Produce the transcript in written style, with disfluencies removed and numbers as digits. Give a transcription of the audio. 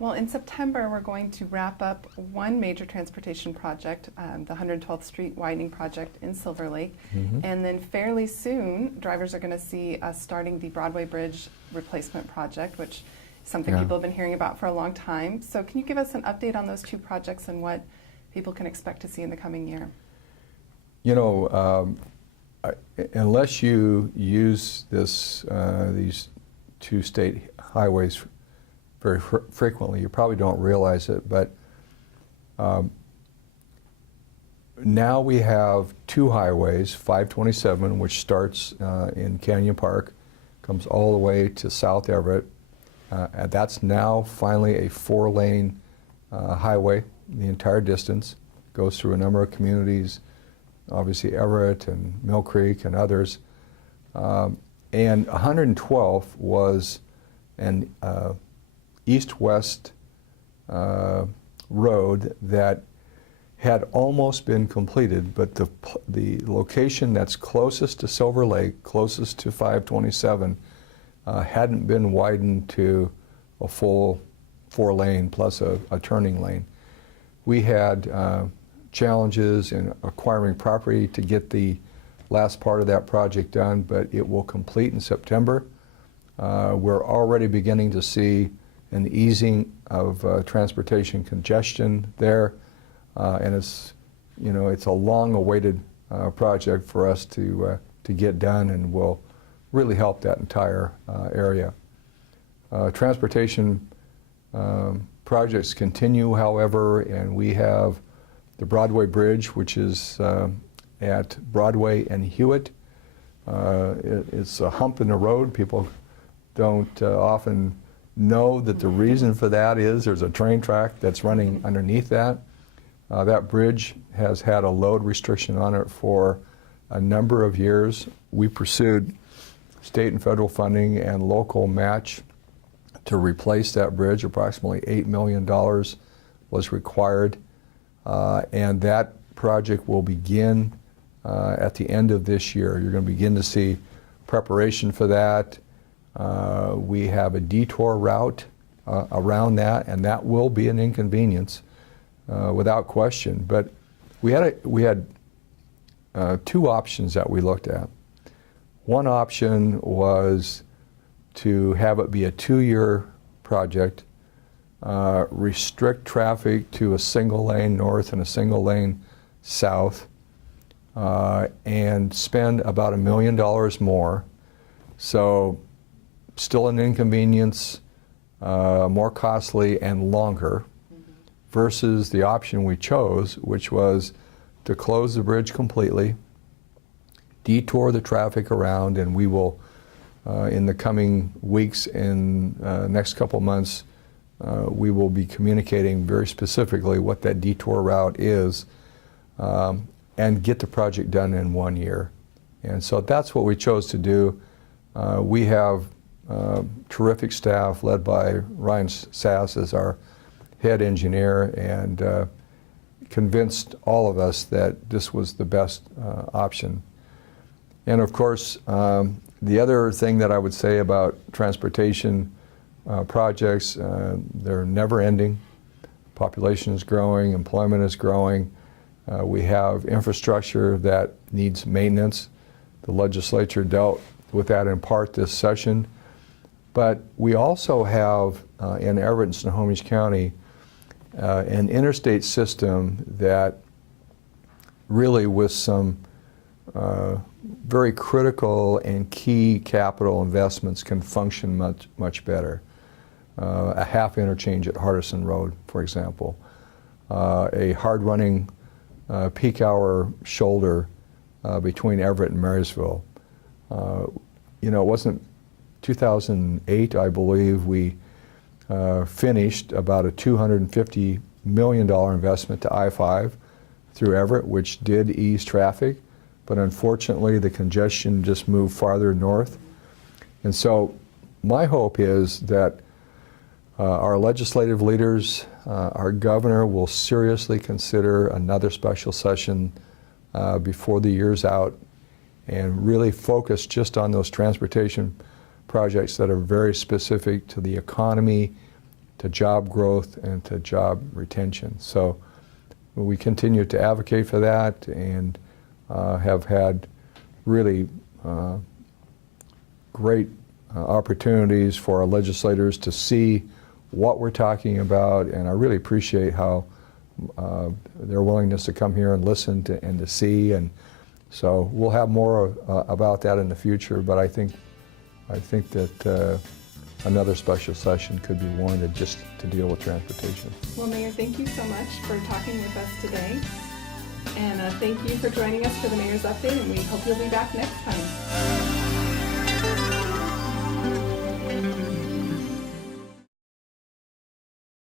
Well, in September, we're going to wrap up one major transportation project, the 112th Street widening project in Silver Lake. And then fairly soon, drivers are going to see us starting the Broadway Bridge replacement project, which is something people have been hearing about for a long time. So can you give us an update on those two projects and what people can expect to see in the coming year? You know, unless you use these two state highways very frequently, you probably don't realize it, but now we have two highways, 527, which starts in Canyon Park, comes all the way to South Everett, and that's now finally a 4-lane highway, the entire distance, goes through a number of communities, obviously Everett and Mill Creek and others, and 112th was an east-west road that had almost been completed, but the location that's closest to Silver Lake, closest to 527, hadn't been widened to a full 4-lane plus a turning lane. We had challenges in acquiring property to get the last part of that project done, but it will complete in September. We're already beginning to see an easing of transportation congestion there, and it's a long-awaited project for us to get done, and will really help that entire area. Transportation projects continue, however, and we have the Broadway Bridge, which is at Broadway and Hewitt. It's a hump in the road. People don't often know that the reason for that is there's a train track that's running underneath that. That bridge has had a load restriction on it for a number of years. We pursued state and federal funding and local match to replace that bridge. Approximately $8 million was required, and that project will begin at the end of this year. You're going to begin to see preparation for that. We have a detour route around that, and that will be an inconvenience without question. But we had two options that we looked at. One option was to have it be a 2-year project, restrict traffic to a single lane north and a single lane south, and spend about $1 million more. So still an inconvenience, more costly and longer, versus the option we chose, which was to close the bridge completely, detour the traffic around, and we will, in the coming weeks and next couple months, we will be communicating very specifically what that detour route is, and get the project done in 1 year. And so that's what we chose to do. We have terrific staff led by Ryan Sass as our head engineer, and convinced all of us that this was the best option. And of course, the other thing that I would say about transportation projects, they're never ending. Population is growing, employment is growing. We have infrastructure that needs maintenance. The legislature dealt with that in part this session. But we also have in Everett and Snohomish County an interstate system that really, with some very critical and key capital investments, can function much better. A half interchange at Hardison Road, for example. A hard-running peak hour shoulder between Everett and Marysville. It wasn't 2008, I believe, we finished about a $250 million investment to I-5 through Everett, which did ease traffic, but unfortunately the congestion just moved farther north. And so my hope is that our legislative leaders, our governor, will seriously consider another special session before the year's out, and really focus just on those transportation projects that are very specific to the economy, to job growth and to job retention. So we continue to advocate for that, and have had really great opportunities for our legislators to see what we're talking about, and I really appreciate how their willingness to come here and listen and to see. And so we'll have more about that in the future, but I think that another special session could be warranted just to deal with transportation. Well, Mayor, thank you so much for talking with us today. And thank you for joining us for the Mayor's Update, and we hope you'll be back next time.